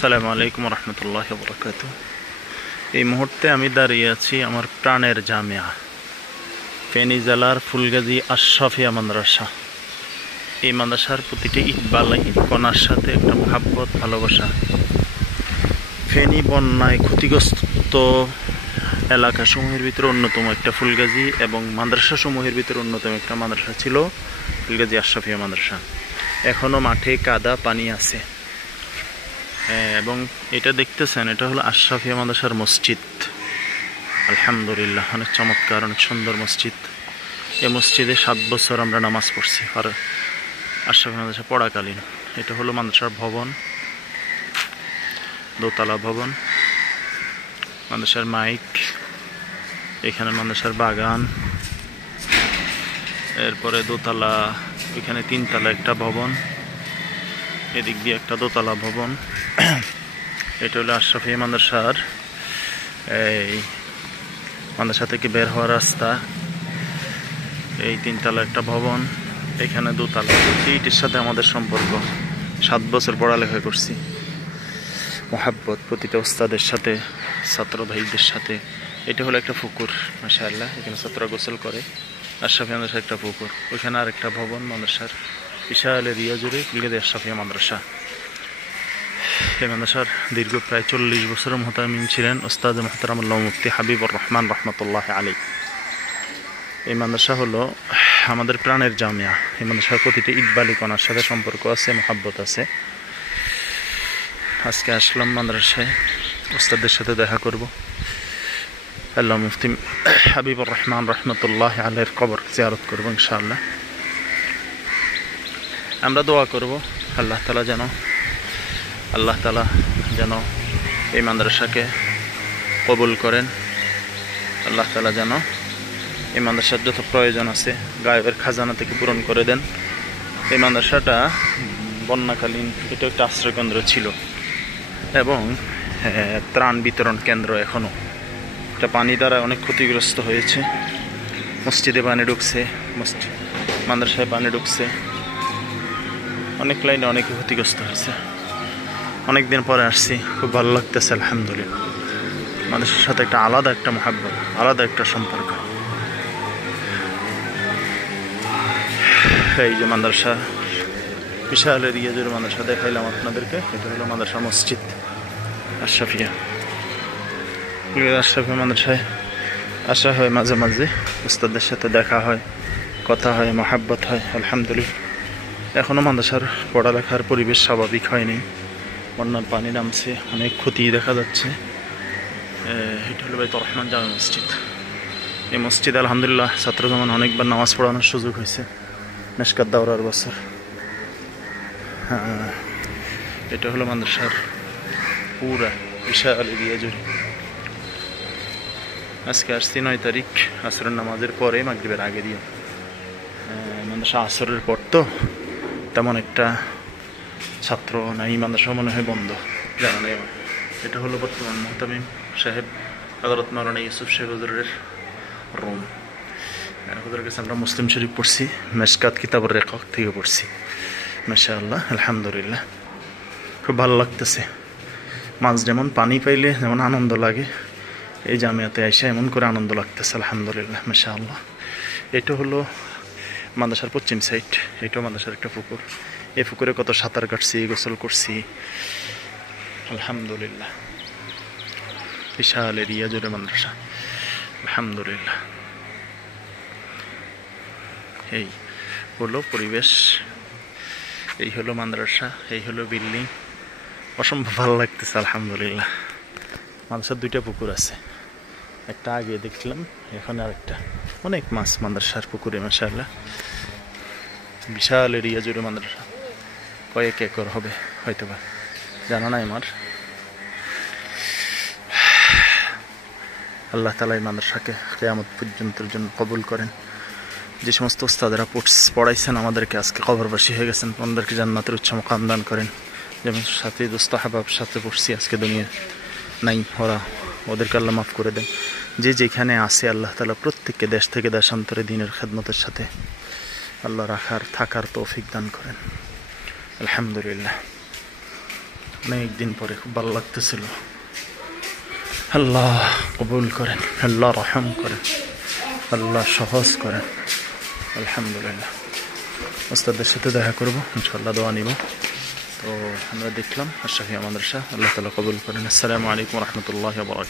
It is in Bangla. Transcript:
আসসালামু আলাইকুম রহমতুল্লাহ বরকাত। এই মুহূর্তে আমি দাঁড়িয়ে আছি আমার প্রাণের জামিয়া ফেনী জেলার ফুলগাজী আশরাফিয়া মাদ্রাসা। এই মাদ্রাসার প্রতিটি ইকবাল কণার সাথে একটা মহাব্বত, ভালোবাসা। ফেনী বন্যায় ক্ষতিগ্রস্ত এলাকাসমূহের ভিতরে অন্যতম একটা ফুলগাজী, এবং মাদ্রাসা সমূহের ভিতরে অন্যতম একটা মাদ্রাসা ছিল ফুলগাজী আশরাফিয়া মাদ্রাসা। এখনও মাঠে কাদা পানি আছে। এবং এটা দেখতেছেন, এটা হলো আশরাফিয়া মাদ্রাসার মসজিদ। আলহামদুলিল্লাহ, অনেক চমৎকার, অনেক সুন্দর মসজিদ। এই মসজিদে 7 বছর আমরা নামাজ পড়ছি আর আশরাফিয়া মাদ্রাসা পড়াকালীন। এটা হলো মাদ্রাসার ভবন, দোতলা ভবন, মাদ্রাসার মাইক, এখানে মাদ্রাসার বাগান, এরপরে দোতলা, এখানে 3 তলা একটা ভবন, এদিক দিয়ে একটা দোতলা ভবন। এটা হলো আশরাফিয়া মাদ্রাসার এই মাদ্রাসা থেকে বের হওয়ার রাস্তা। এই 3 তলা একটা ভবন, এখানে দোতলা। এইটির সাথে আমাদের সম্পর্ক, 7 বছর পড়ালেখা করছি, মোহাব্বত প্রতিটা ওস্তাদের সাথে, ছাত্র ভাইদের সাথে। এটা হলো একটা পুকুর, মাশাআল্লাহ, এখানে ছাত্ররা গোসল করে। আশরাফিয়া মাদ্রাসার একটা পুকুর, ওইখানে আর একটা ভবন মাদ্রাসার, বিশাল এরিয়া জুড়ে ফুলগাজী আশরাফিয়া মাদ্রাসা। এই মাদ্রাসার দীর্ঘ প্রায় 40 বছরের মুহতামিম ছিলেন ওস্তাদ মুহতারাম আল্লাহ মুফতি হাবিবুর রহমান রহমতুল্লাহ আলী। এই মাদ্রাসা হলো আমাদের প্রাণের জামিয়া। এই মাদ্রাসার প্রতিটি ইকবালি কণার সাথে সম্পর্ক আছে, মোহাব্বত আছে। আজকে আসলাম মাদ্রাসায়, ওস্তাদের সাথে দেখা করব। আল্লাহ মুফতি হাবিবুর রহমান রহমতুল্লাহ আলীর কবর জিয়ারত করব ইনশাআল্লাহ। আমরা দোয়া করব আল্লাহ তাআলা যেন এই মাদ্রাসাকে কবুল করেন। আল্লাহ তাআলা যেন এই মাদ্রাসার যত প্রয়োজন আছে গায়েবের খাজানা থেকে পূরণ করে দেন। এই মাদ্রাসাটা বন্যাকালীন এটা একটা আশ্রয়কেন্দ্র ছিল এবং ত্রাণ বিতরণ কেন্দ্র। এখনও এটা পানি দ্বারা অনেক ক্ষতিগ্রস্ত হয়েছে। মসজিদে পানি ঢুকছে, মাদ্রাসায় পানি ঢুকছে, অনেক লাইনে অনেকে ক্ষতিগ্রস্ত হয়েছে। অনেকদিন পরে আসছি, খুব ভালো লাগতেছে আলহামদুলিল্লাহ। মাদ্রাসার সাথে একটা আলাদা একটা মহাব্বত, আলাদা একটা সম্পর্ক। এই যে মাদ্রাসা, বিশাল এরিয়া জুড়ে মাদ্রাসা দেখাইলাম আপনাদেরকে। এটা হলো মাদ্রাসা মসজিদ আশরাফিয়া। আশরাফিয়া মাদ্রাসায় আসা হয় মাঝে মাঝে, উস্তাদের সাথে দেখা হয়, কথা হয়, মহাব্বত হয় আলহামদুলিল্লাহ। এখনও মাদ্রাসার পড়ালেখার পরিবেশ স্বাভাবিক হয়নি, বন্যার পানি নামছে, অনেক ক্ষতি দেখা যাচ্ছে। এটা হলো বাইতুর রহমান জামে মসজিদ। এই মসজিদ আলহামদুলিল্লাহ ছাত্র যেমন অনেকবার নামাজ পড়ানোর সুযোগ হয়েছে মেশকাত দাওরার বছর। এটা হলো মাদ্রাসার পুরা বিশাল এরিয়া জুড়ে। আজকে আসছি 9 তারিখ, আসরের নামাজের পরে, মাগরিবের আগে দিয়ে। মাদ্রাসা আসরের পর তো তেমন একটা ছাত্র নাই, মাদ্রাসা মনে হয় বন্ধ, জানা নেই। এটা হলো বর্তমান মুহতামিম সাহেব হযরত মাওলানা ইউসুফ শেখ হুজুরের রুম। হুজুরের কাছে আমরা মুসলিম শরীফ পড়ছি, মেশকাত কিতাবুর রিকাক থেকে পড়ছি। মাশাআল্লাহ, আলহামদুলিল্লাহ, খুব ভালো লাগতেছে। মাছ যেমন পানি পাইলে যেমন আনন্দ লাগে, এই জামিয়াতে আইসা এমন করে আনন্দ লাগতেছে আলহামদুলিল্লাহ, মাশাআল্লাহ। এটা হলো মাদ্রাসার পশ্চিম সাইড, এটাও মাদ্রাসার একটা পুকুর। এই পুকুরে কত সাঁতার কাটছি, গোসল করছি আলহামদুলিল্লাহ। বিশাল এরিয়া জুড়ে মাদ্রাসা আলহামদুলিল্লাহ। এই হলো পরিবেশ, এই হলো মাদ্রাসা, এই হলো বিল্ডিং। অসম্ভব ভালো লাগতেছে আলহামদুলিল্লাহ। মাদ্রাসার 2টা পুকুর আছে, একটা আগে দেখলাম, এখন আর একটা। অনেক মাছ মাদ্রাসার পুকুরে মাশাআল্লাহ। বিশাল এরিয়া জুড়ে মাদ্রাসা, কয়েক একর হবে হয়তো বা, জানা নাই আমার। আল্লাহ তাআলা এই মাদ্রাসাকে কিয়ামত পর্যন্তের জন্য কবুল করেন। যে সমস্ত ওস্তাদেরা পড়াইছেন আমাদেরকে, আজকে কবরবাসী হয়ে গেছেন, ওনাদেরকে জান্নাতের উচ্চ মাকাম দান করেন। যেমন সাথে দোস্ত আহবাব সাথে পড়ছি, আজকে দুনিয়া নাই, ওদেরকে আল্লাহ মাফ করে দেন। যে যেখানে আসে আল্লাহ তাআলা প্রত্যেককে দেশ থেকে দেশান্তরে দিনের খেদমতের সাথে আল্লাহ থাকার তৌফিক দান করেন আলহামদুলিল্লাহ। অনেক দিন পরে খুব ভালো লাগতেছিল। আল্লাহ কবুল করেন, আল্লাহ রহম করেন, আল্লাহ সহজ করেন। আলহামদুলিল্লাহ, ওস্তাদের সাথে দেখা করব ইনশাআল্লাহ, দোয়া নিব। তো আমরা দেখলাম আশরাফিয়া মাদ্রাসা, আল্লাহ তাআলা কবুল করেন। আসসালামু আলাইকুম ওয়া রাহমাতুল্লাহি ওয়া বারাকাতুহু।